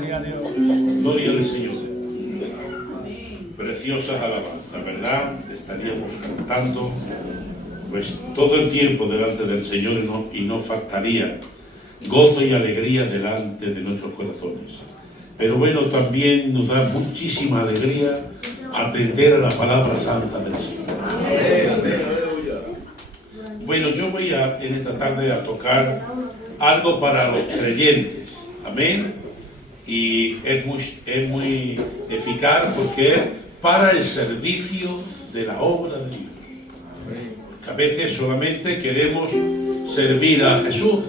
Gloria al Señor. Preciosas alabanzas, ¿verdad? Estaríamos cantando pues todo el tiempo delante del Señor y no faltaría gozo y alegría delante de nuestros corazones. Pero bueno, también nos da muchísima alegría atender a la palabra santa del Señor. Bueno, yo voy en esta tarde a tocar algo para los creyentes. Amén. Y es muy eficaz porque es para el servicio de la obra de Dios. Porque a veces solamente queremos servir a Jesús,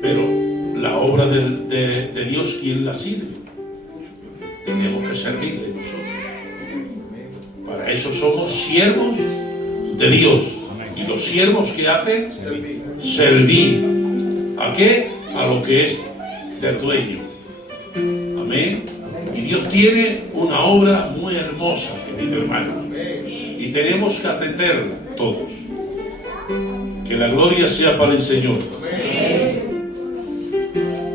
pero la obra de Dios, ¿quién la sirve? Tenemos que servirle nosotros. Para eso somos siervos de Dios. Y los siervos que hacen, servir. ¿A qué? A lo que es del dueño. Amén. Y Dios tiene una obra muy hermosa, querido hermano. Y tenemos que atenderla todos. Que la gloria sea para el Señor.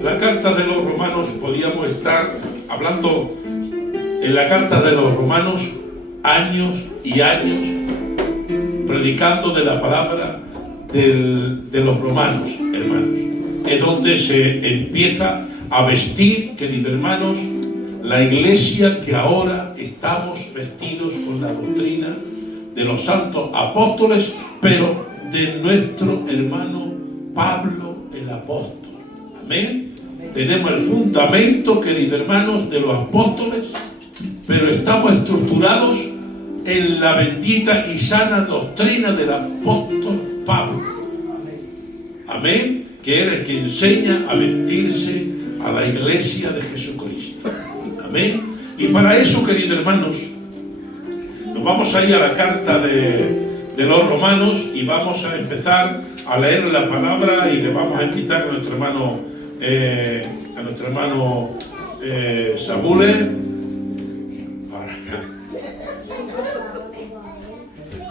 La carta de los romanos, podíamos estar hablando en la carta de los romanos años y años predicando de la palabra de los romanos, hermanos. Es donde se empieza a vestir, queridos hermanos, la iglesia que ahora estamos vestidos con la doctrina de los santos apóstoles, pero de nuestro hermano Pablo el apóstol. Amén. Tenemos el fundamento, queridos hermanos, de los apóstoles, pero estamos estructurados en la bendita y sana doctrina del apóstol Pablo. Amén. Que era el que enseña a vestirse a la iglesia de Jesucristo. Amén. Y para eso, queridos hermanos, nos vamos a ir a la carta de los romanos y vamos a empezar a leer la palabra y le vamos a quitar a nuestro hermano Sabule.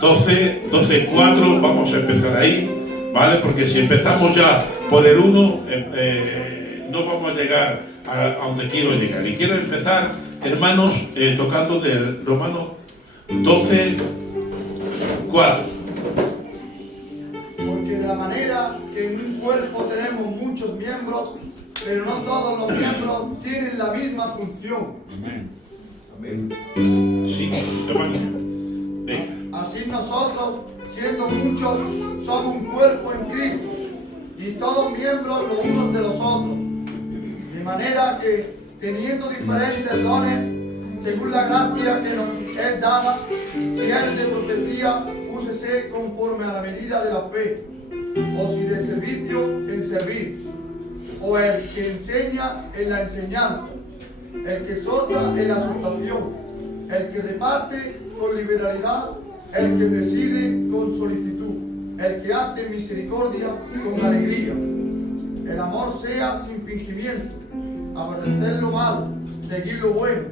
12:4, vamos a empezar ahí. ¿Vale? Porque si empezamos ya por el 1, no vamos a llegar a donde quiero llegar. Y quiero empezar, hermanos, tocando del Romanos 12:4. Porque de la manera que en un cuerpo tenemos muchos miembros, pero no todos los miembros tienen la misma función. Amén. Sí, hermano. Venga. Así nosotros, siendo muchos, somos un cuerpo en Cristo, y todos miembros los unos de los otros. De manera que, teniendo diferentes dones, según la gracia que nos es dada, si es de profecía, úsese conforme a la medida de la fe, o si de servicio, en servir, o el que enseña en la enseñanza, el que exhorta en la exhortación, el que reparte con liberalidad, el que preside con solicitud, el que hace misericordia con alegría. El amor sea sin fingimiento, aborrecer lo malo, seguir lo bueno,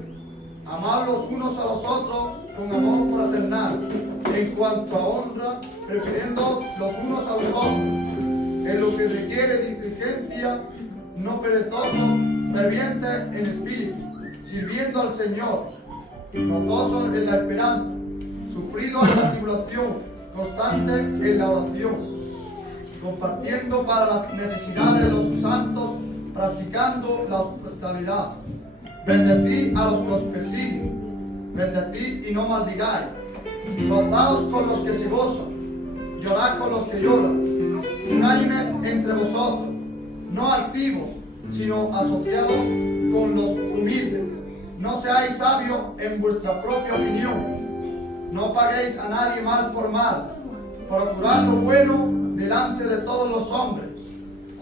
amar los unos a los otros con amor fraternal, en cuanto a honra, prefiriendo los unos a los otros, en lo que requiere diligencia, no perezosos, fervientes en espíritu, sirviendo al Señor, gozosos en la esperanza, sufridos en la tribulación, constantes en la oración, compartiendo para las necesidades de los santos, practicando la hospitalidad. Bendecid a los que os persiguen, bendecid y no maldigáis. Gozaos con los que se gozan, llorad con los que lloran. Unánimes entre vosotros, no altivos, sino asociados con los humildes. No seáis sabios en vuestra propia opinión. No paguéis a nadie mal por mal. Procurad lo bueno delante de todos los hombres.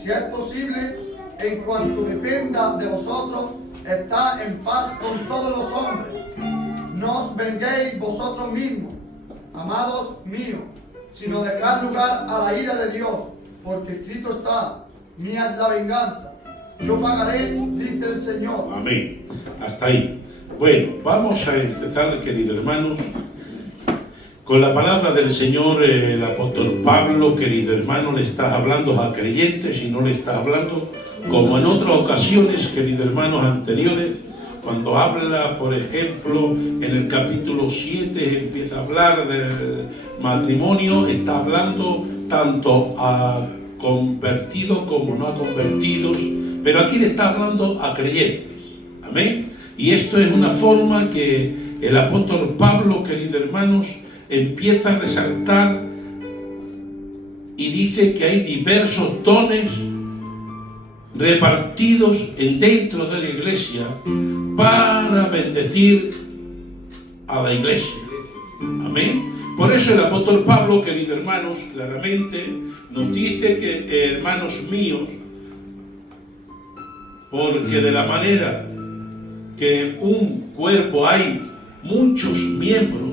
Si es posible, en cuanto dependa de vosotros, estad en paz con todos los hombres. No os venguéis vosotros mismos, amados míos, sino dejad lugar a la ira de Dios, porque escrito está: mía es la venganza, yo pagaré, dice el Señor. Amén. Hasta ahí. Bueno, vamos a empezar, queridos hermanos. Con la palabra del Señor, el apóstol Pablo, querido hermano, le está hablando a creyentes y no le está hablando, como en otras ocasiones, queridos hermanos anteriores, cuando habla, por ejemplo, en el capítulo 7, empieza a hablar del matrimonio, está hablando tanto a convertidos como no a convertidos, pero aquí le está hablando a creyentes. Amén. Y esto es una forma que el apóstol Pablo, queridos hermanos, empieza a resaltar y dice que hay diversos dones repartidos dentro de la iglesia para bendecir a la iglesia. Amén. Por eso el apóstol Pablo, queridos hermanos, claramente nos dice que, hermanos míos, porque de la manera que en un cuerpo hay muchos miembros,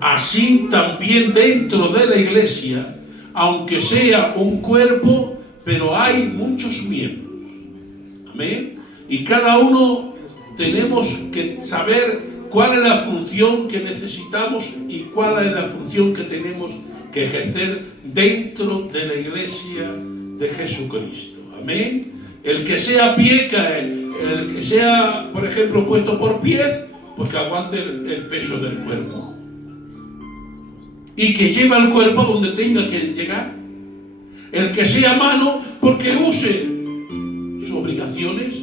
así también dentro de la iglesia, aunque sea un cuerpo, pero hay muchos miembros. Amén. Y cada uno tenemos que saber cuál es la función que necesitamos y cuál es la función que tenemos que ejercer dentro de la iglesia de Jesucristo. Amén. El que sea pie, el que sea, por ejemplo, puesto por pie, pues que aguante el peso del cuerpo. Y que lleve al cuerpo donde tenga que llegar. El que sea mano, porque use sus obligaciones.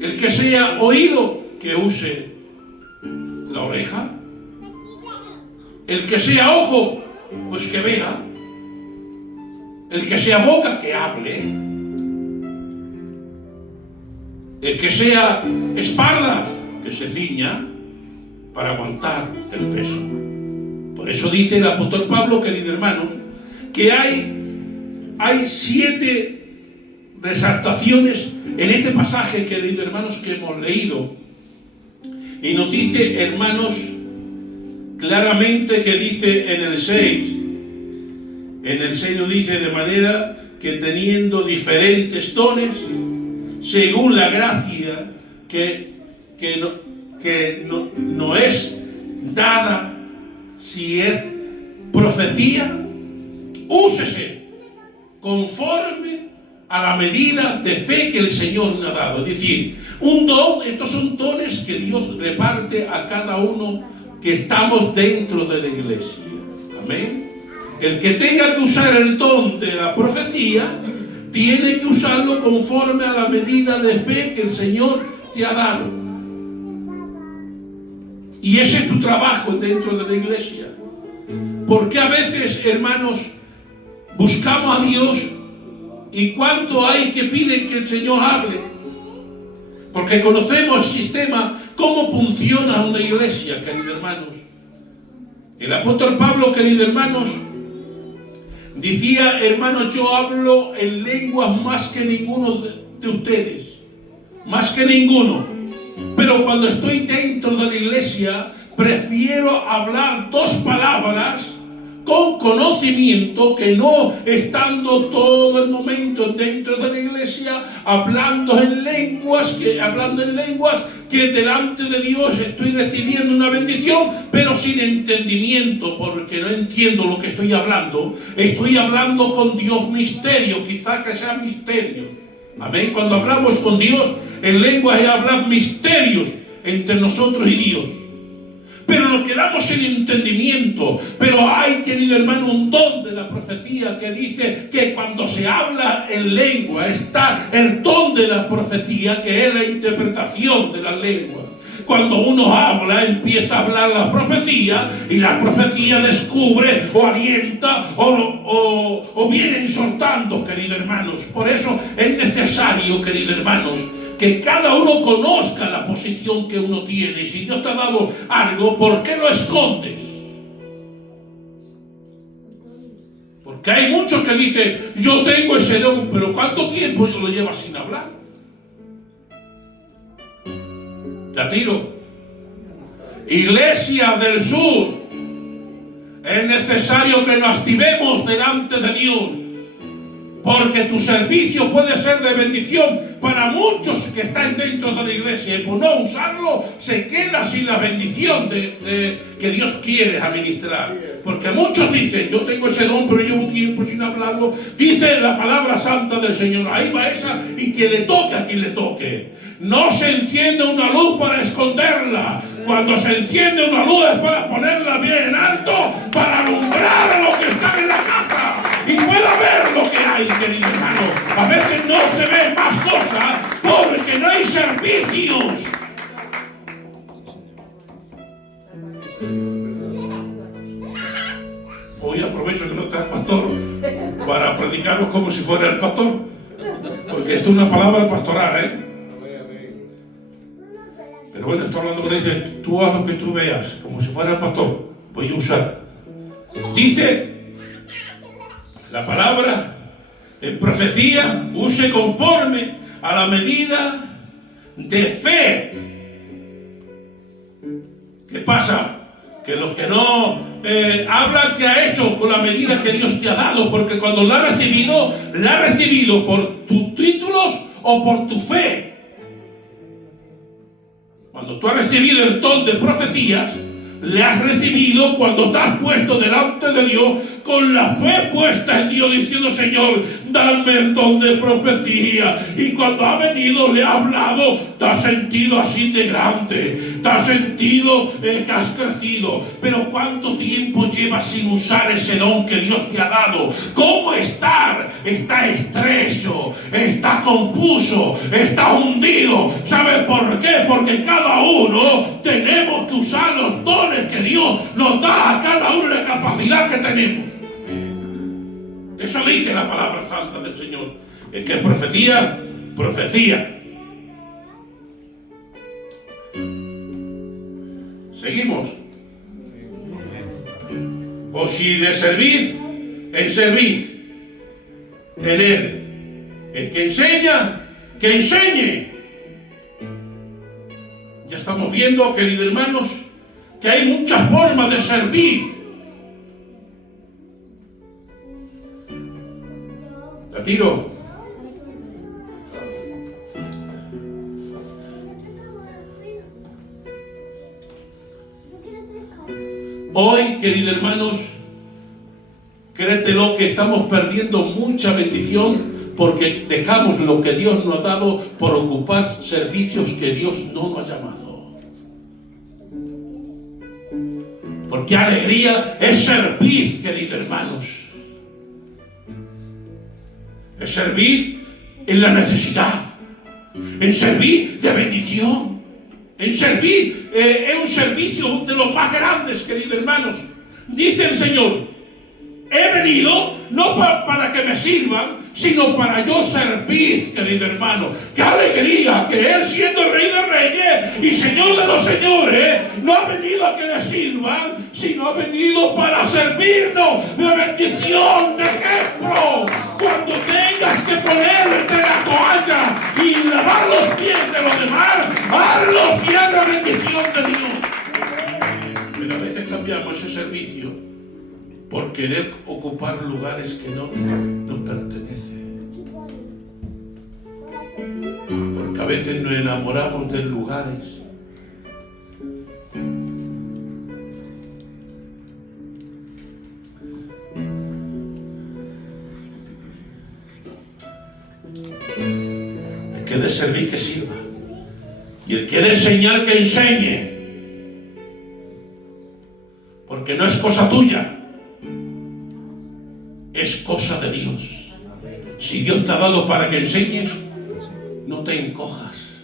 El que sea oído, que use la oreja. El que sea ojo, pues que vea. El que sea boca, que hable. El que sea espaldas, que se ciña para aguantar el peso. Por eso dice el apóstol Pablo, queridos hermanos, que hay 7 resaltaciones en este pasaje, queridos hermanos, que hemos leído. Y nos dice, hermanos, claramente que dice en el 6. En el 6 nos dice de manera que teniendo diferentes dones, según la gracia que no es dada, si es profecía, úsese conforme a la medida de fe que el Señor le ha dado. Es decir, un don, estos son dones que Dios reparte a cada uno que estamos dentro de la iglesia. Amén. El que tenga que usar el don de la profecía, tiene que usarlo conforme a la medida de fe que el Señor te ha dado. Y ese es tu trabajo dentro de la iglesia. Porque a veces, hermanos, buscamos a Dios y cuánto hay que piden que el Señor hable. Porque conocemos el sistema, cómo funciona una iglesia, queridos hermanos. El apóstol Pablo, queridos hermanos, decía, hermanos, yo hablo en lenguas más que ninguno de ustedes. Más que ninguno. Pero cuando estoy dentro de la iglesia, prefiero hablar 2 palabras con conocimiento que no estando todo el momento dentro de la iglesia hablando en lenguas que delante de Dios estoy recibiendo una bendición, pero sin entendimiento, porque no entiendo lo que estoy hablando. Estoy hablando con Dios misterio, quizá que sea misterio. Amén. Cuando hablamos con Dios en lenguas es hablar misterios entre nosotros y Dios. Pero nos quedamos sin entendimiento. Pero hay, querido hermano, un don de la profecía que dice que cuando se habla en lengua está el don de la profecía, que es la interpretación de las lenguas. Cuando uno habla, empieza a hablar la profecía y la profecía descubre o alienta o viene exhortando, queridos hermanos. Por eso es necesario, queridos hermanos, que cada uno conozca la posición que uno tiene. Si Dios te ha dado algo, ¿por qué lo escondes? Porque hay muchos que dicen, yo tengo ese don, pero ¿cuánto tiempo lo llevas sin hablar? Te tiro. Iglesia del Sur, es necesario que nos activemos delante de Dios. Porque tu servicio puede ser de bendición para muchos que están dentro de la iglesia, y por no usarlo se queda sin la bendición que Dios quiere administrar. Porque muchos dicen, yo tengo ese don pero llevo tiempo sin hablarlo. Dice la palabra santa del Señor, ahí va esa, y que le toque a quien le toque. No se enciende una luz para esconderla. Cuando se enciende una luz es para ponerla bien en alto, para alumbrar a los que están en la casa y pueda ver lo que hay, querido hermano. A veces no se ve más cosas porque no hay servicios. Hoy aprovecho que no está el pastor para predicaros como si fuera el pastor, porque esto es una palabra pastoral, ¿eh? Pero bueno, estoy hablando con él, dice, tú haz lo que tú veas, como si fuera el pastor, voy a usar. Dice la palabra en profecía, use conforme a la medida de fe. ¿Qué pasa? Que los que no hablan que ha hecho con la medida que Dios te ha dado, porque cuando la ha recibido por tus títulos o por tu fe. Cuando tú has recibido el don de profecías, le has recibido cuando te has puesto delante de Dios con la fe puesta en Dios, diciendo, Señor, dame el don de profecía. Y cuando ha venido, le ha hablado, te has sentido así de grande, te has sentido que has crecido. Pero ¿cuánto tiempo llevas sin usar ese don que Dios te ha dado? ¿Cómo estar? Está estrecho, está confuso, está hundido. ¿Sabes por qué? Porque cada uno tenemos que usar los dones que Dios nos da a cada uno, la capacidad que tenemos. Eso dice la palabra santa del Señor. Es que profecía. Seguimos. O si de servir, en servir. En él. El que enseña, que enseñe. Ya estamos viendo, queridos hermanos, que hay muchas formas de servir. La tiro. Hoy, queridos hermanos, créetelo que estamos perdiendo mucha bendición porque dejamos lo que Dios nos ha dado por ocupar servicios que Dios no nos ha llamado. Porque alegría es servir, queridos hermanos. Es servir en la necesidad, en servir de bendición, en servir en un servicio de los más grandes, queridos hermanos. Dice el Señor, he venido no para que me sirvan, sino para yo servir, querido hermano. ¡Qué alegría! Que Él, siendo el Rey de Reyes y Señor de los Señores, no ha venido a que le sirvan, sino ha venido para servirnos de bendición, de ejemplo. Cuando tengas que ponerte la toalla y lavar los pies de los demás, hazlo si es la bendición de Dios. Pero a veces cambiamos ese servicio por querer ocupar lugares que no nos pertenecen. Porque a veces nos enamoramos de lugares. El que de servir, que sirva. Y el que de enseñar, que enseñe. Porque no es cosa tuya. Es cosa de Dios. Si Dios te ha dado para que enseñes, no te encojas.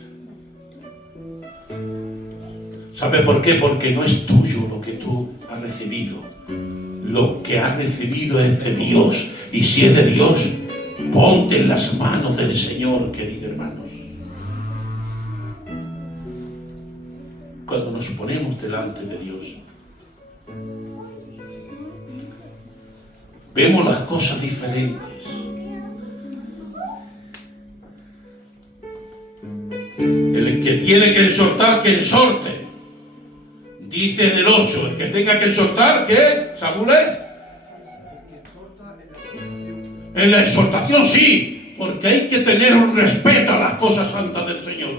¿Sabe por qué? Porque no es tuyo lo que tú has recibido. Lo que has recibido es de Dios. Y si es de Dios, ponte en las manos del Señor, queridos hermanos. Cuando nos ponemos delante de Dios, vemos las cosas diferentes. El que tiene que exhortar, que exhorte. Dice en el 8, el que tenga que exhortar, ¿qué? ¿Samuel? En la exhortación sí, porque hay que tener un respeto a las cosas santas del Señor.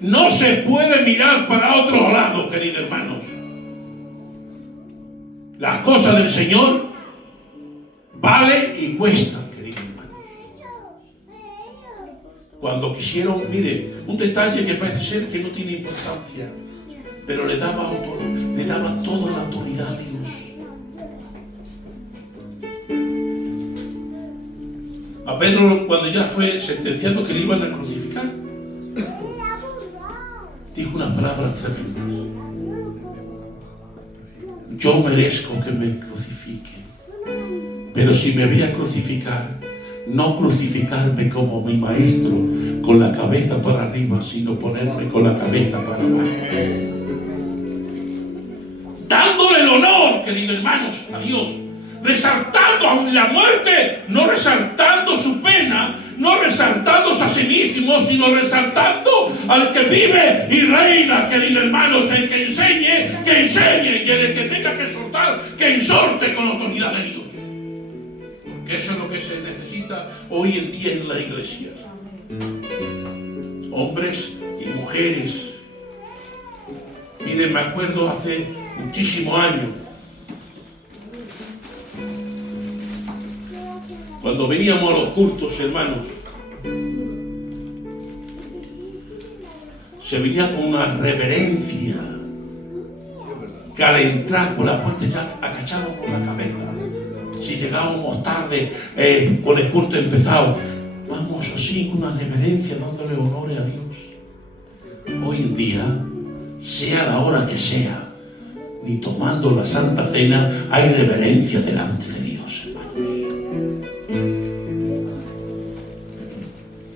No se puede mirar para otro lado, queridos hermanos. Las cosas del Señor vale y cuestan, queridos hermanos. Cuando quisieron, mire, un detalle que parece ser que no tiene importancia, pero le daba toda la autoridad a Dios. A Pedro, cuando ya fue sentenciado que le iban a crucificar, dijo unas palabras tremendas. Yo merezco que me crucifiquen, pero si me voy a crucificar, no crucificarme como mi maestro con la cabeza para arriba, sino ponerme con la cabeza para abajo. Dándole el honor, queridos hermanos, a Dios. Resaltando aún la muerte, no resaltando su pena, no resaltándose a sí mismo, sino resaltando al que vive y reina, queridos hermanos, el que enseñe, y el que tenga que exhortar, que exhorte con autoridad de Dios. Porque eso es lo que se necesita hoy en día en la iglesia. Hombres y mujeres. Miren, me acuerdo hace muchísimos años, cuando veníamos a los cultos, hermanos, se venía con una reverencia que al entrar por la puerta ya agachábamos con la cabeza. Si llegábamos tarde con el culto empezado, vamos así con una reverencia dándole honores a Dios. Hoy en día, sea la hora que sea, ni tomando la Santa Cena, hay reverencia delante de Dios, hermanos.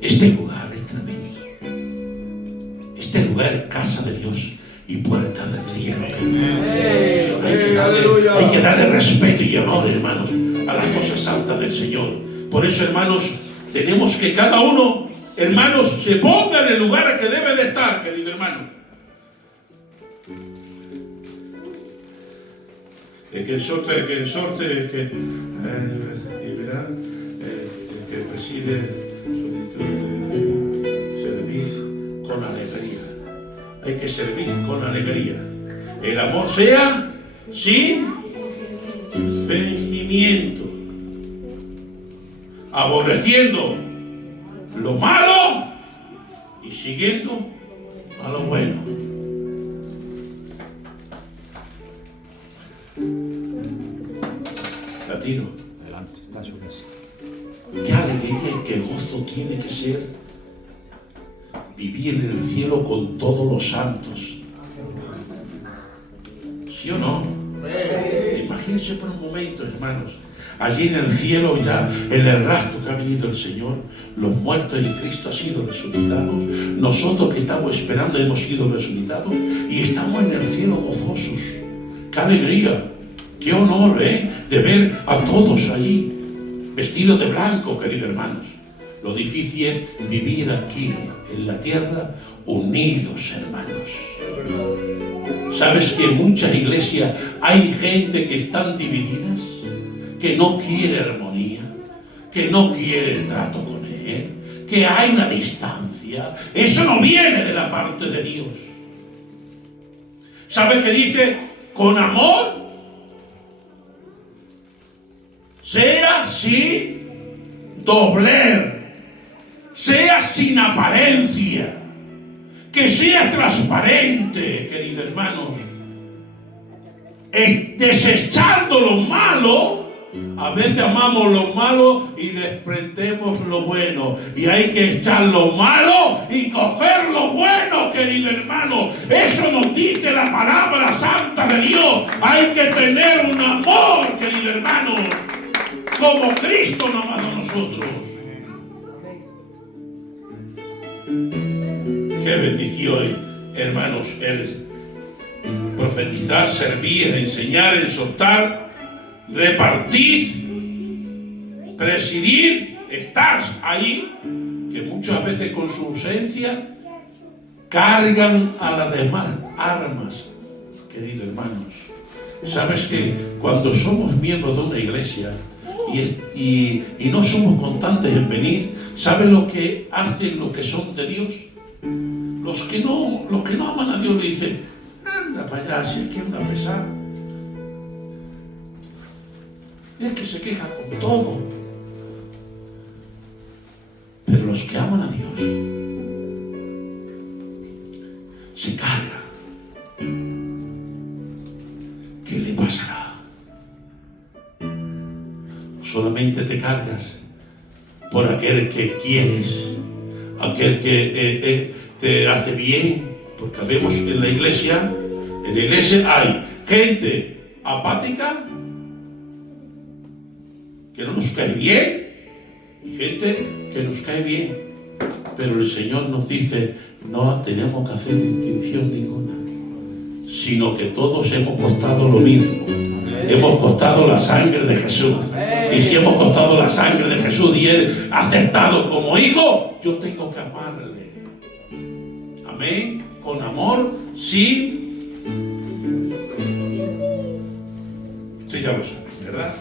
Este lugar es tremendo. Este lugar es casa de Dios y puerta del cielo. Hay que darle respeto y honor, hermanos, a las cosas santas del Señor. Por eso, hermanos, tenemos que cada uno, hermanos, se ponga en el lugar que debe de estar, queridos hermanos. El que exhorte, el que preside, servid con alegría. Hay que servir con alegría. El amor sea sin fingimiento, aborreciendo lo malo y siguiendo a lo bueno. Latino. Qué alegría y qué gozo tiene que ser vivir en el cielo con todos los santos. ¿Sí o no? Imagínense por un momento, hermanos, allí en el cielo, ya en el rastro que ha venido el Señor, los muertos en Cristo han sido resucitados, nosotros que estamos esperando hemos sido resucitados y estamos en el cielo gozosos. ¡Qué alegría! ¡Qué honor, de ver a todos allí vestidos de blanco, queridos hermanos! Lo difícil es vivir aquí, en la tierra, unidos, hermanos. ¿Sabes que en muchas iglesias hay gente que están divididas? Que no quiere armonía, que no quiere trato con Él, que hay una distancia. Eso no viene de la parte de Dios. ¿Sabes qué dice? Con amor, sea sin doblez, sea sin apariencia, que sea transparente, queridos hermanos, desechando lo malo. A veces amamos lo malo y desprendemos lo bueno, y hay que echar lo malo y coger lo bueno, querido hermano. Eso nos dice la palabra santa de Dios. Hay que tener un amor, querido hermano, como Cristo nos amado a nosotros. Qué bendición, hermanos, el profetizar, servir, enseñar, exhortar, repartir, presidir, estar ahí, que muchas veces con su ausencia cargan a las demás armas, queridos hermanos. Sabes que cuando somos miembros de una iglesia, y no somos constantes en venir, ¿sabe lo que hacen los que son de Dios? Los que no aman a Dios le dicen, anda para allá, si es que es una pesada. Es que se queja con todo. Pero los que aman a Dios se cargan. ¿Qué le pasará? Solamente te cargas por aquel que quieres, aquel que te hace bien, porque vemos en la iglesia hay gente apática que no nos cae bien y gente que nos cae bien, pero el Señor nos dice no tenemos que hacer distinción ninguna, sino que todos hemos costado lo mismo. Hemos costado la sangre de Jesús. Y si hemos costado la sangre de Jesús y Él ha aceptado como hijo, yo tengo que amarle. Amén. Con amor, sí. Usted ya lo sabe, ¿verdad?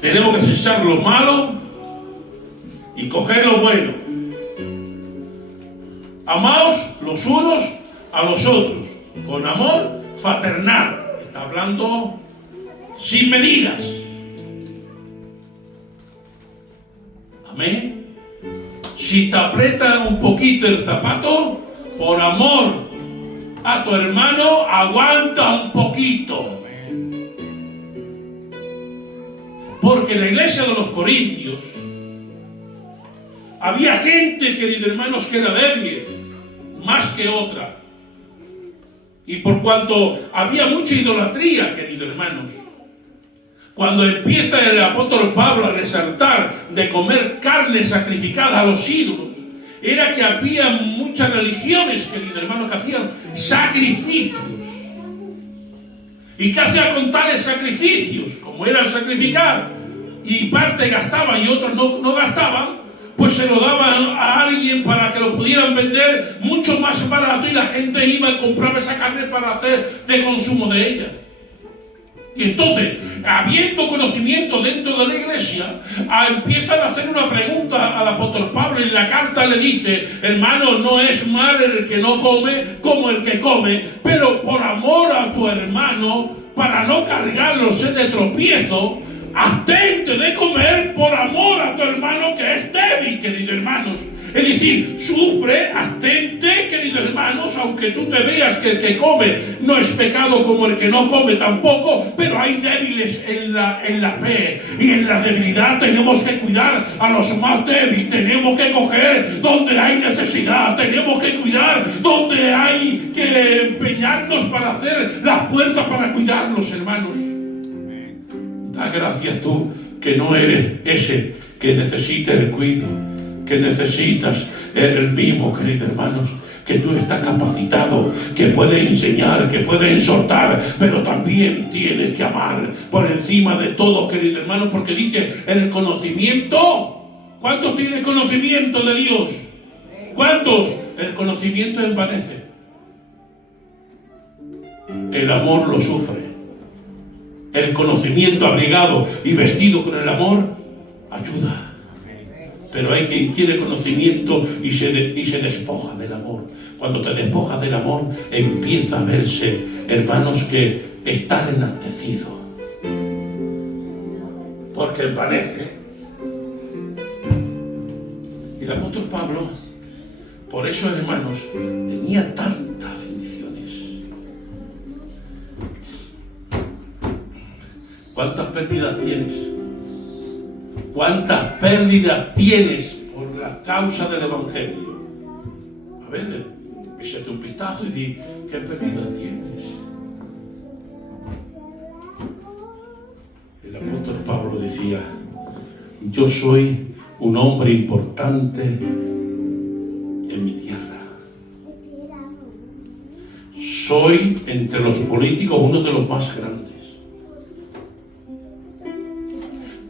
Tenemos que cesar lo malo y coger lo bueno. Amaos los unos a los otros con amor fraternal. Está hablando sin medidas. Amén. Si te aprieta un poquito el zapato, por amor a tu hermano, aguanta un poquito. Porque en la iglesia de los Corintios había gente, queridos hermanos, que era débil, más que otra. Y por cuanto había mucha idolatría, queridos hermanos, cuando empieza el apóstol Pablo a resaltar de comer carne sacrificada a los ídolos, era que había muchas religiones, queridos hermanos, que hacían sacrificios. ¿Y qué hacía con tales sacrificios? Como eran sacrificar, y parte gastaban y otros no gastaban, pues se lo daban a alguien para que lo pudieran vender mucho más barato y la gente iba y compraba esa carne para hacer de consumo de ella. Y entonces, habiendo conocimiento dentro de la iglesia, empiezan a hacer una pregunta al apóstol Pablo. Y en la carta le dice, hermano, no es mal el que no come como el que come, pero por amor a tu hermano, para no cargarlos de tropiezo, abstente de comer por amor a tu hermano que es débil, queridos hermanos. Es decir, sufre, abstente, queridos hermanos, aunque tú te veas que el que come no es pecado como el que no come tampoco, pero hay débiles en la fe, y en la debilidad tenemos que cuidar a los más débiles, tenemos que coger donde hay necesidad, tenemos que cuidar donde hay que empeñarnos para hacer la fuerza para cuidarlos, hermanos. Da gracias tú que no eres ese que necesita el cuidado, que necesitas el mismo, queridos hermanos, que tú estás capacitado, que puedes enseñar, que puedes exhortar, pero también tienes que amar por encima de todo, queridos hermanos, porque dice el conocimiento. ¿Cuántos tienen conocimiento de Dios? ¿Cuántos? El conocimiento envanece. El amor lo sufre. El conocimiento abrigado y vestido con el amor ayuda. Pero hay quien quiere conocimiento y se despoja del amor. Cuando te despojas del amor, empieza a verse, hermanos, que estar enaltecido. Porque envanece. Y el apóstol Pablo, por eso, hermanos, tenía tantas bendiciones. ¿Cuántas pérdidas tienes? ¿Cuántas pérdidas tienes por la causa del Evangelio? A ver, échate un vistazo y di, ¿qué pérdidas tienes? El apóstol Pablo decía, yo soy un hombre importante en mi tierra. Soy entre los políticos uno de los más grandes.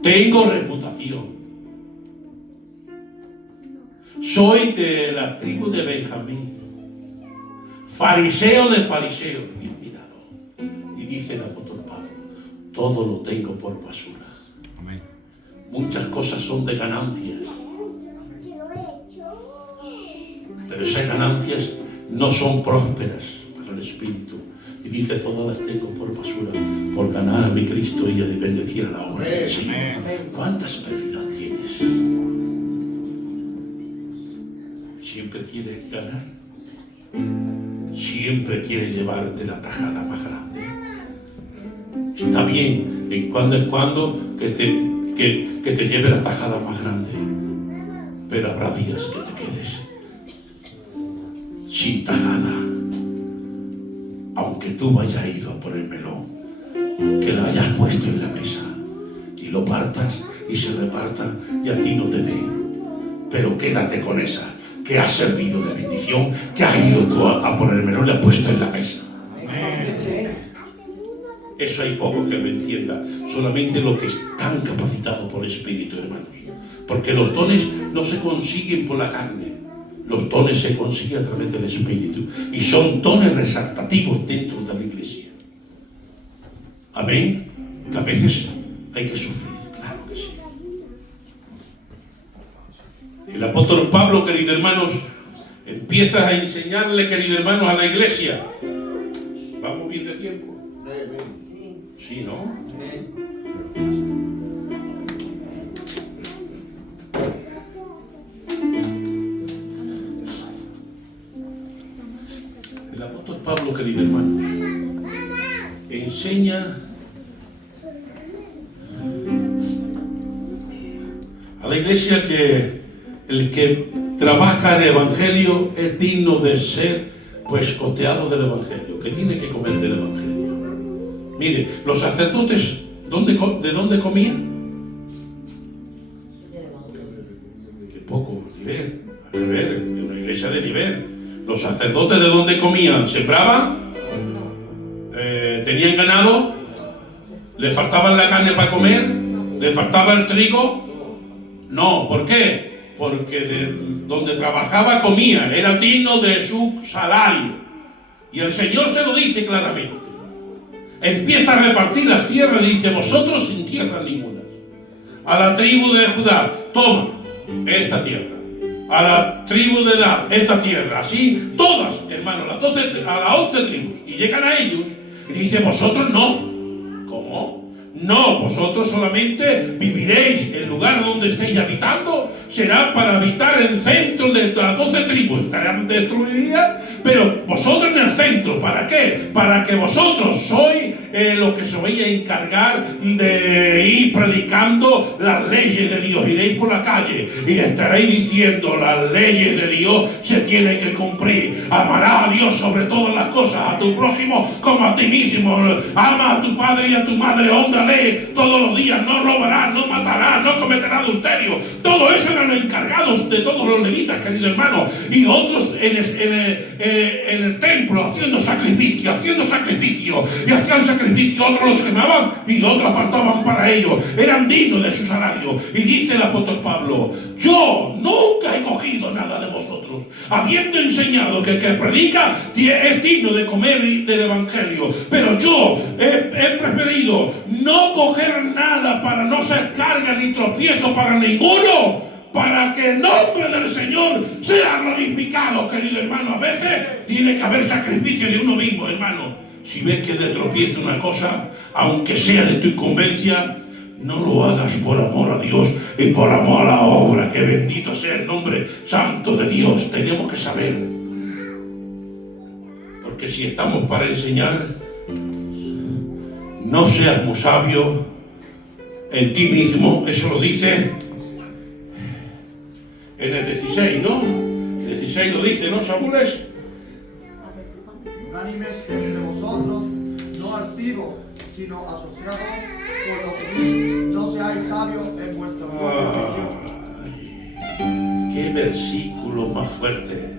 Tengo reputación. Soy de la tribu de Benjamín. Fariseo de fariseos. Bien mirado. Y dice el apóstol Pablo, todo lo tengo por basura. muchas cosas son de ganancias, pero esas ganancias no son prósperas para el espíritu. Y dice: todas las tengo por basura, por ganar a mi Cristo y a bendecir a la obra del Señor. ¿Cuántas pérdidas tienes? ¿Siempre quieres ganar? ¿Siempre quieres llevarte la tajada más grande? Está bien en cuando que te lleve la tajada más grande, pero habrá días que te quedes sin tajada, aunque tú hayas ido por el melón, que lo hayas puesto en la mesa y lo partas y se reparta y a ti no te den, pero quédate con esa que has servido de bendición, que has ido tú a por el melón y has puesto en la mesa. Eso hay poco que lo entienda, solamente los que están capacitados por el Espíritu, hermanos, porque los dones no se consiguen por la carne, los dones se consiguen a través del Espíritu, y son dones resaltativos dentro de la iglesia. Amén. Que a veces hay que sufrir, claro que sí. El apóstol Pablo, queridos hermanos, empieza a enseñarle, queridos hermanos, a la iglesia. ¿Vamos bien de tiempo? Sí, ¿no? El apóstol Pablo, queridos hermanos, enseña a la iglesia que el que trabaja el evangelio es digno de ser pues costeado del evangelio, que tiene que comer del evangelio. Mire, los sacerdotes, ¿de dónde comían? Qué poco nivel. A ver, en una iglesia de nivel. Los sacerdotes, ¿de dónde comían? ¿Sembraban? ¿Tenían ganado? ¿Le faltaba la carne para comer? ¿Le faltaba el trigo? No, ¿por qué? Porque de donde trabajaba comía, era digno de su salario. Y el Señor se lo dice claramente. Empieza a repartir las tierras y dice: vosotros sin tierra ninguna. A la tribu de Judá, toma esta tierra. A la tribu de Dan, esta tierra. Así, todas, hermanos, a las 11 tribus. Y llegan a ellos y dice: vosotros no. ¿Cómo? No, vosotros solamente viviréis. El lugar donde estéis habitando será para habitar en el centro de las 12 tribus. Estarán destruidas, pero vosotros en el centro. ¿Para qué? Para que vosotros sois los que se vais a encargar de ir predicando las leyes de Dios. Iréis por la calle y estaréis diciendo: las leyes de Dios se tienen que cumplir. Amarás a Dios sobre todas las cosas, a tu prójimo como a ti mismo. Ama a tu padre y a tu madre, honrale todos los días. No robarás, no matarás, no cometerás adulterio. Todo eso eran los encargados de todos los levitas, querido hermano. Y otros en el templo haciendo sacrificio. Y hacían sacrificio, otros los quemaban y otros apartaban para ellos. Eran dignos de su salario. Y dice el apóstol Pablo: yo nunca he cogido nada de vosotros, habiendo enseñado que el que predica es digno de comer del evangelio. Pero yo he preferido no coger nada para no ser carga ni tropiezo para ninguno, para que el nombre del Señor sea glorificado, querido hermano. A veces tiene que haber sacrificio de uno mismo, hermano. Si ves que te tropieza una cosa, aunque sea de tu incumbencia, no lo hagas por amor a Dios y por amor a la obra. Que bendito sea el nombre santo de Dios. Tenemos que saber, porque si estamos para enseñar, no seas muy sabio en ti mismo. Eso lo dice en el 16, ¿no? El 16 lo dice, ¿no, Samuel? Unánimes entre vosotros, no altivos, sino asociados con los humildes. No seáis sabios en vuestra propia. ¡Qué versículo más fuerte!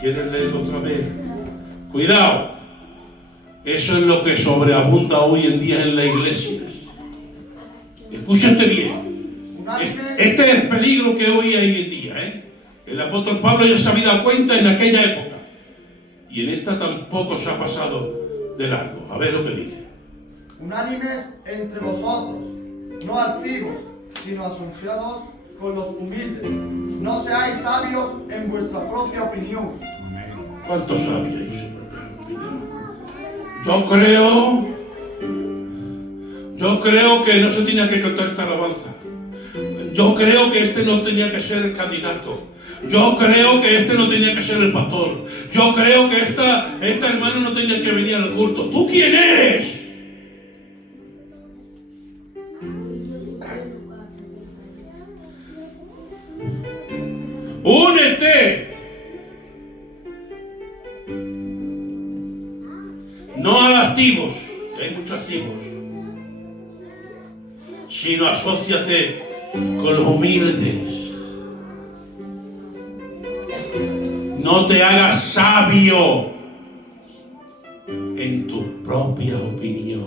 ¿Quieres leerlo otra vez? Cuidado. Eso es lo que sobreabunda hoy en día en las iglesias. Escúchate bien. Este es el peligro que hoy hay en día, ¿eh? El apóstol Pablo ya se había dado cuenta en aquella época. Y en esta tampoco se ha pasado de largo. A ver lo que dice. Unánimes entre vosotros, no altivos, sino asociados con los humildes. No seáis sabios en vuestra propia opinión. ¿Cuántos sabíais su propia opinión? Yo creo que no se tenía que cantar esta alabanza. Yo creo que este no tenía que ser el candidato. Yo creo que este no tenía que ser el pastor. Yo creo que esta hermana no tenía que venir al culto. ¿Tú quién eres? ¡Únete! No a los activos, que hay muchos activos, sino asóciate con los humildes. No te hagas sabio en tu propia opinión,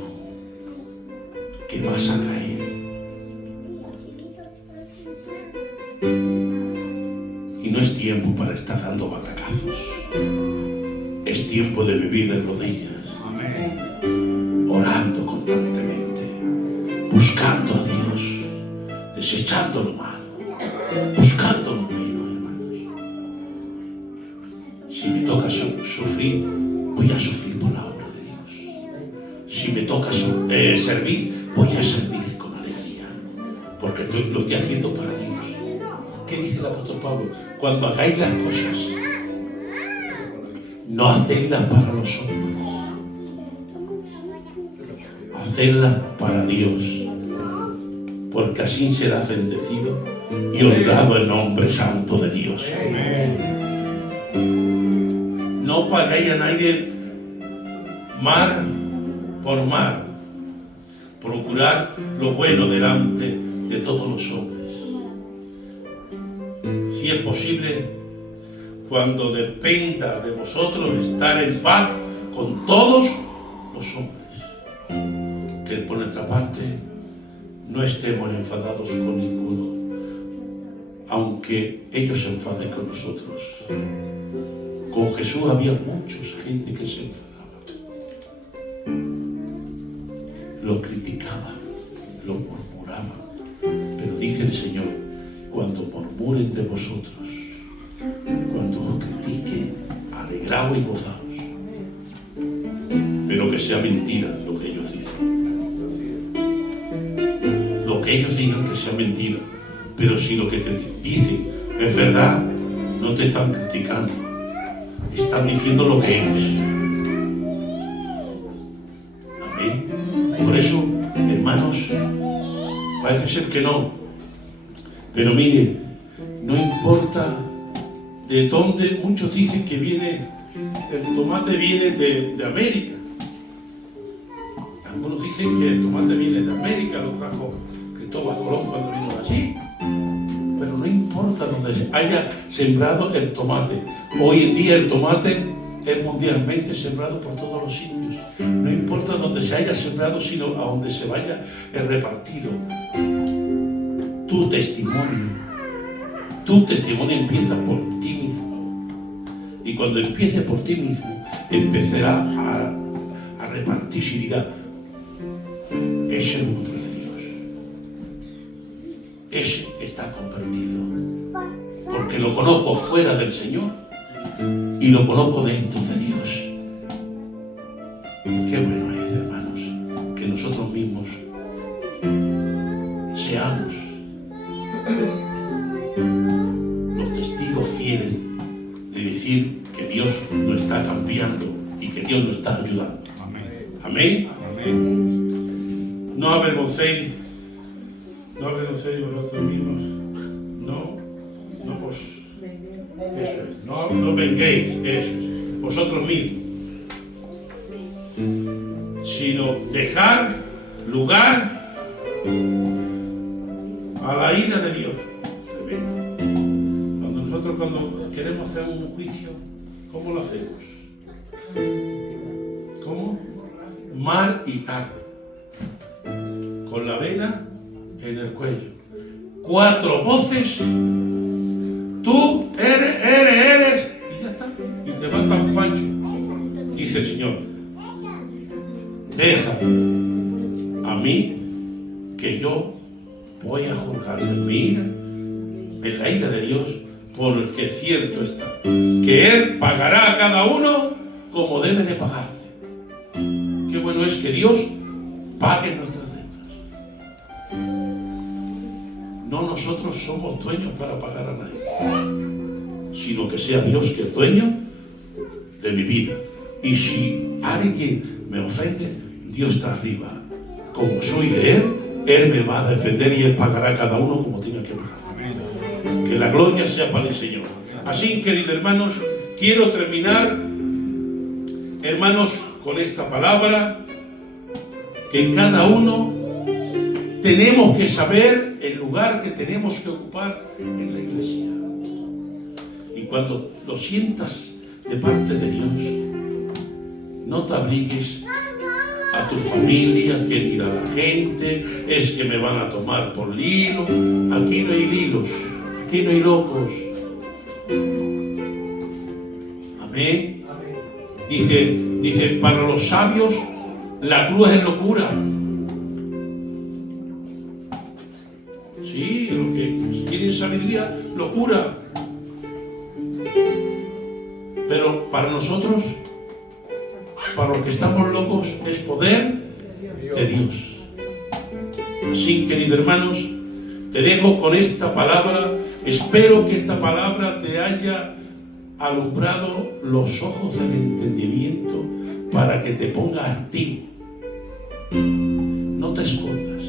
que vas a caer. Y no es tiempo para estar dando batacazos. Es tiempo de vivir de rodillas. Amén. Orando constantemente. Buscando a Dios. Desechando lo malo. Buscando lo bueno, hermanos. Si me toca sufrir, voy a sufrir por la obra de Dios. Si me toca servir, voy a servir con alegría. Porque lo estoy haciendo para Dios. ¿Qué dice el apóstol Pablo? Cuando hagáis las cosas, no hacedlas para los hombres, hacedlas para Dios, porque así será bendecido y honrado el nombre santo de Dios. No pagáis a nadie mal por mal. Procurad lo bueno delante de todos los hombres. Si es posible, cuando dependa de vosotros, estar en paz con todos los hombres. Que por nuestra parte no estemos enfadados con ninguno, aunque ellos se enfaden con nosotros. Con Jesús había mucha gente que se enfadaba, lo criticaba, lo murmuraba, pero dice el Señor: cuando murmuren de vosotros, cuando os critiquen, alegraos y gozaos. Pero que sea mentira lo que ellos dicen. Lo que ellos digan que sea mentira. Pero si lo que te dicen es verdad, no te están criticando. Están diciendo lo que eres. Amén. Por eso, hermanos, parece ser que no. Pero mire, no importa de dónde. Muchos dicen que el tomate viene de América. Algunos dicen que el tomate viene de América, lo trajo Cristóbal Colón cuando vino de allí. Pero no importa donde haya sembrado el tomate. Hoy en día el tomate es mundialmente sembrado por todos los sitios. No importa donde se haya sembrado, sino a donde se vaya repartido. Tu testimonio empieza por ti mismo. Y cuando empiece por ti mismo, empezará a repartirse y dirá: ese es un hombre de Dios. Ese está convertido. Porque lo conozco fuera del Señor y lo conozco dentro de Dios. Qué bueno es, hermanos, que nosotros mismos seamos los testigos fieles de decir que Dios lo está cambiando y que Dios lo está ayudando. Amén. Amén. No avergoncéis vosotros mismos. No, pues eso es. No venguéis, eso es. Vosotros mismos. Sino dejar lugar a la ira de Dios. Cuando queremos hacer un juicio, ¿cómo lo hacemos? ¿Cómo? Mal y tarde. Con la vena en el cuello. 4 voces. Tú eres. Y ya está. Y te vas tan pancho. Dice el Señor: déjame a mí, que yo voy a juzgar. porque cierto está que Él pagará a cada uno como debe de pagarle. Qué bueno es que Dios pague nuestras deudas. No nosotros somos dueños para pagar a nadie, sino que sea Dios que es dueño de mi vida. Y si alguien me ofende, Dios está arriba. Como soy de Él, Él me va a defender y Él pagará a cada uno como tenga que pagar. Que la gloria sea para el Señor. Así, queridos hermanos, quiero terminar, hermanos, con esta palabra, que cada uno tenemos que saber el lugar que tenemos que ocupar en la iglesia. Y cuando lo sientas de parte de Dios, no te abrigues a tu familia, que dirá la gente, es que me van a tomar por lilo. Aquí no hay lilos, aquí no hay locos. Amén. Dice, para los sabios la cruz es locura. Sí, lo que quieren sabiduría, locura. Pero para nosotros, para los que estamos locos, es poder de Dios. Así, queridos hermanos, te dejo con esta palabra. Espero que esta palabra te haya alumbrado los ojos del entendimiento para que te pongas activo. No te escondas,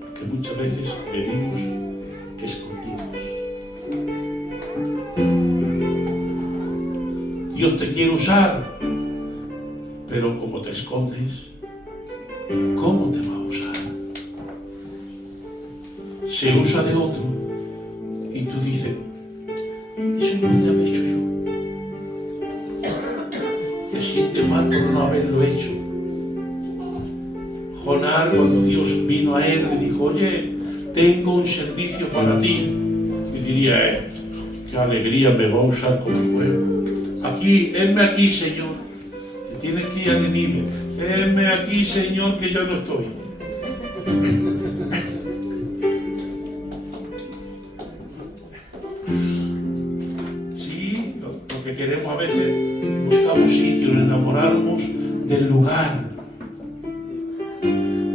porque muchas veces venimos escondidos. Dios te quiere usar, pero como te escondes, ¿cómo te va a usar? Se usa de otro y tú dices, eso no lo había hecho yo. Te sientes mal por no haberlo hecho. Jonás, cuando Dios vino a él, le dijo, oye, tengo un servicio para ti. Y diría, qué alegría me va a usar como pueblo. Aquí, henme aquí, Señor. Te tienes que ir a Nínive. Henme aquí, Señor, que yo no estoy. Sí, lo que queremos a veces, buscamos sitio, enamorarnos del lugar.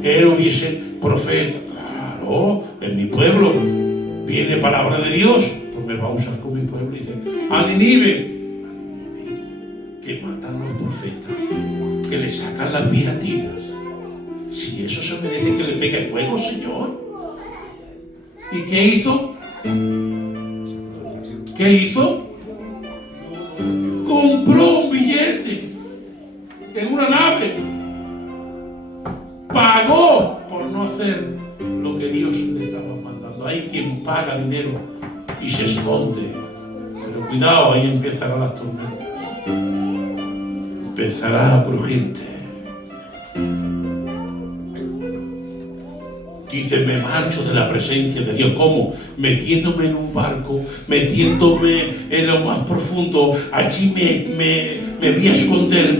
Él hubiese profeta, claro, en mi pueblo viene palabra de Dios, pues me va a usar con mi pueblo. Y dice, a Nínive, que matan los profetas, que le sacan las pies a tiras. Si eso se merece que le pegue fuego, Señor. ¿Y qué hizo? ¿Qué hizo? Compró un billete en una nave. Pagó por no hacer lo que Dios le estaba mandando. Hay quien paga dinero y se esconde. Pero cuidado, ahí empezarán las tormentas. Empezará a crujirte. Dice, me marcho de la presencia de Dios. ¿Cómo? Metiéndome en un barco, metiéndome en lo más profundo. Allí me voy a esconder,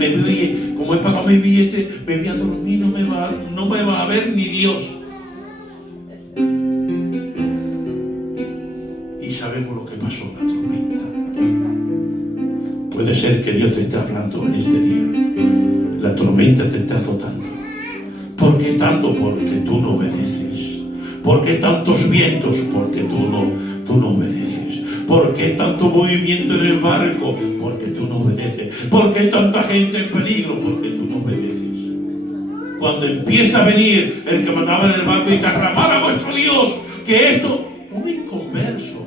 como he pagado mi billete, me voy a dormir, no me va a ver ni Dios. Y sabemos lo que pasó en la tormenta. Puede ser que Dios te esté hablando en este día. La tormenta te está azotando. ¿Por qué tanto? Porque tú no obedeces. ¿Por qué tantos vientos? Porque tú no obedeces. ¿Por qué tanto movimiento en el barco? Porque tú no obedeces. ¿Por qué tanta gente en peligro? Porque tú no obedeces. Cuando empieza a venir el que mandaba en el barco y dice, aclamad a vuestro Dios, que esto, un inconverso,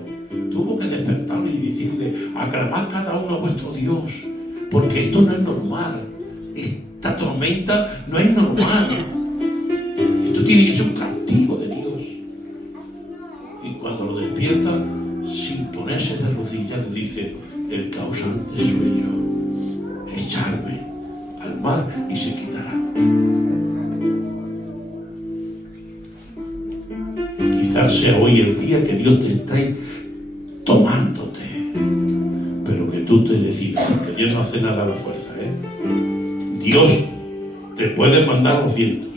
tuvo que despertarle y decirle, aclamad cada uno a vuestro Dios, porque esto no es normal. Esta tormenta no es normal. Esto tiene que ser un castigo de Dios. Y cuando lo despierta, sin ponerse de rodillas, le dice, el causante soy yo. Echarme al mar y se quitará. Quizás sea hoy el día que Dios te está tomándote, pero que tú te decidas, porque Dios no hace nada a la fuerza, Dios te puede mandar los vientos,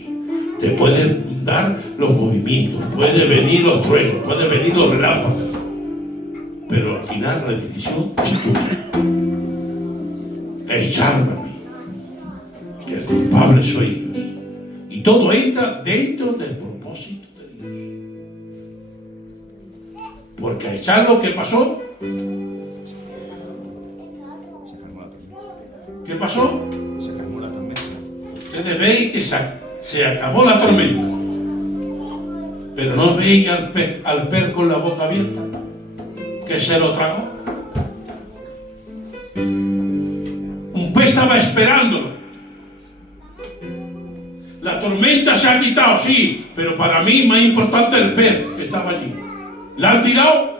te puede dar los movimientos, puede venir los truenos, puede venir los relámpagos, pero al final la decisión es tuya. Echarme a mí, que el culpable soy Dios. Y todo entra dentro del propósito de Dios. Porque a echar lo que pasó, ¿qué pasó? Se calmó la tormenta. Ustedes veis que se acabó la tormenta, pero no veis al pez con la boca abierta, que se lo tragó. Un pez estaba esperándolo. La tormenta se ha quitado, sí, pero para mí más importante el pez que estaba allí. La han tirado,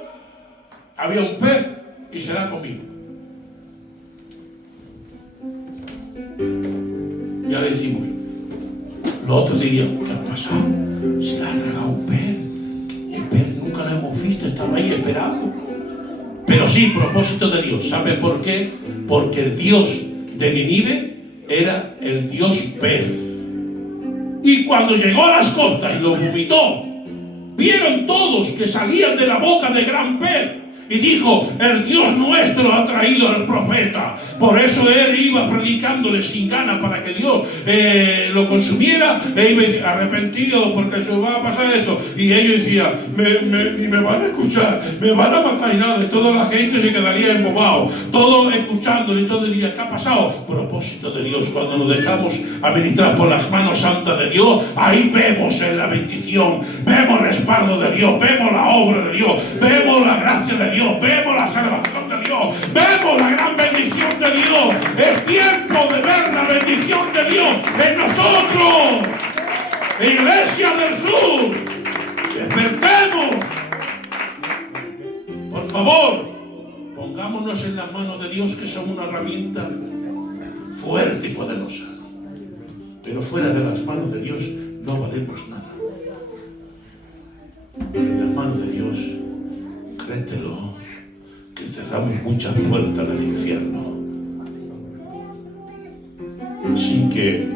había un pez y se la ha comido. Ya le decimos, los otros dirían, ¿qué ha pasado? Se la ha tragado un pez. El pez nunca lo hemos visto, estaba ahí esperando. Pero sí, propósito de Dios. ¿Sabe por qué? Porque el Dios de Nínive era el Dios pez. Y cuando llegó a las costas y lo vomitó, vieron todos que salían de la boca de gran pez. Y dijo, el Dios nuestro ha traído al profeta. Por eso él iba predicándole sin ganas para que Dios lo consumiera. E iba arrepentido porque se va a pasar esto. Y ellos decían, ni me van a escuchar, me van a matar y nada. Y toda la gente se quedaría embobado. Todos escuchándole y todo diría, ¿qué ha pasado? Propósito de Dios. Cuando nos dejamos administrar por las manos santas de Dios, ahí vemos en la bendición, vemos el respaldo de Dios, vemos la obra de Dios, vemos la gracia de Dios, vemos la salvación de Dios, vemos la gran bendición de Dios. Es tiempo de ver la bendición de Dios en nosotros, Iglesia del Sur. Despertemos. Por favor, pongámonos en las manos de Dios, que son una herramienta fuerte y poderosa. Pero fuera de las manos de Dios no valemos nada. En las manos de Dios, créetelo, que cerramos muchas puertas del infierno. Así que